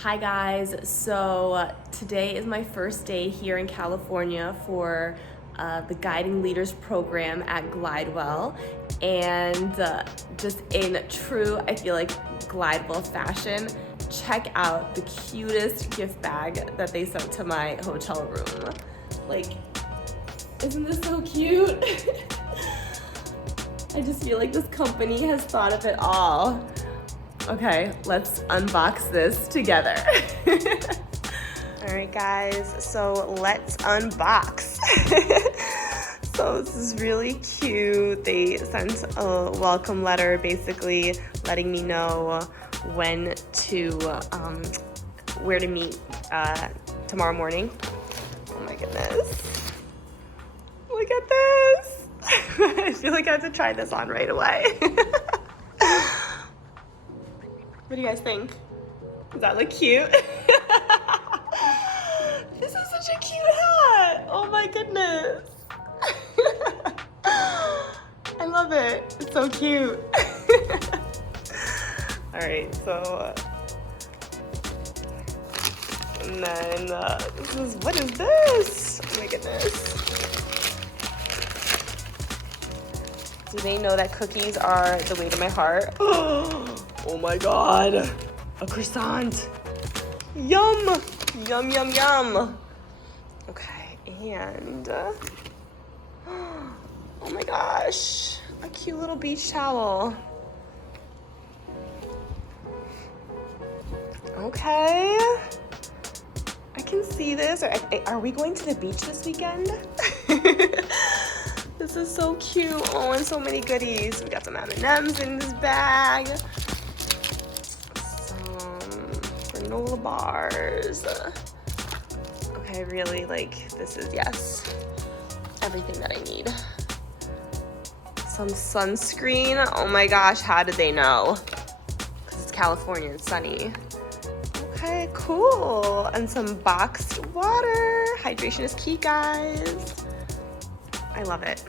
Hi guys, so today is my first day here in California for the Guiding Leaders program at Glidewell, and just in true, I feel like, Glidewell fashion, check out the cutest gift bag that they sent to my hotel room. Like, isn't this so cute? I just feel like this company has thought of it all. Okay, let's unbox this together. All right, guys, so let's unbox. So this is really cute. They sent a welcome letter basically letting me know when to, where to meet tomorrow morning. Oh my goodness. Look at this. I feel like I have to try this on right away. What do you guys think? Does that look cute? This is such a cute hat. Oh my goodness. I love it. It's so cute. All right, so, and then what is this? Oh my goodness. Do they know that cookies are the way to my heart? Oh my God, a croissant. Yum, yum, yum, yum. Okay, and, oh my gosh, a cute little beach towel. Okay, I can see this. Are we going to the beach this weekend? This is so cute. Oh, and so many goodies. We got some M&Ms in this bag. Granola bars. Okay, really, like, this is, yes, everything that I need. Some sunscreen. Oh my gosh, how did they know? Because it's California and sunny. Okay, cool. And some boxed water. Hydration is key, guys. I love it.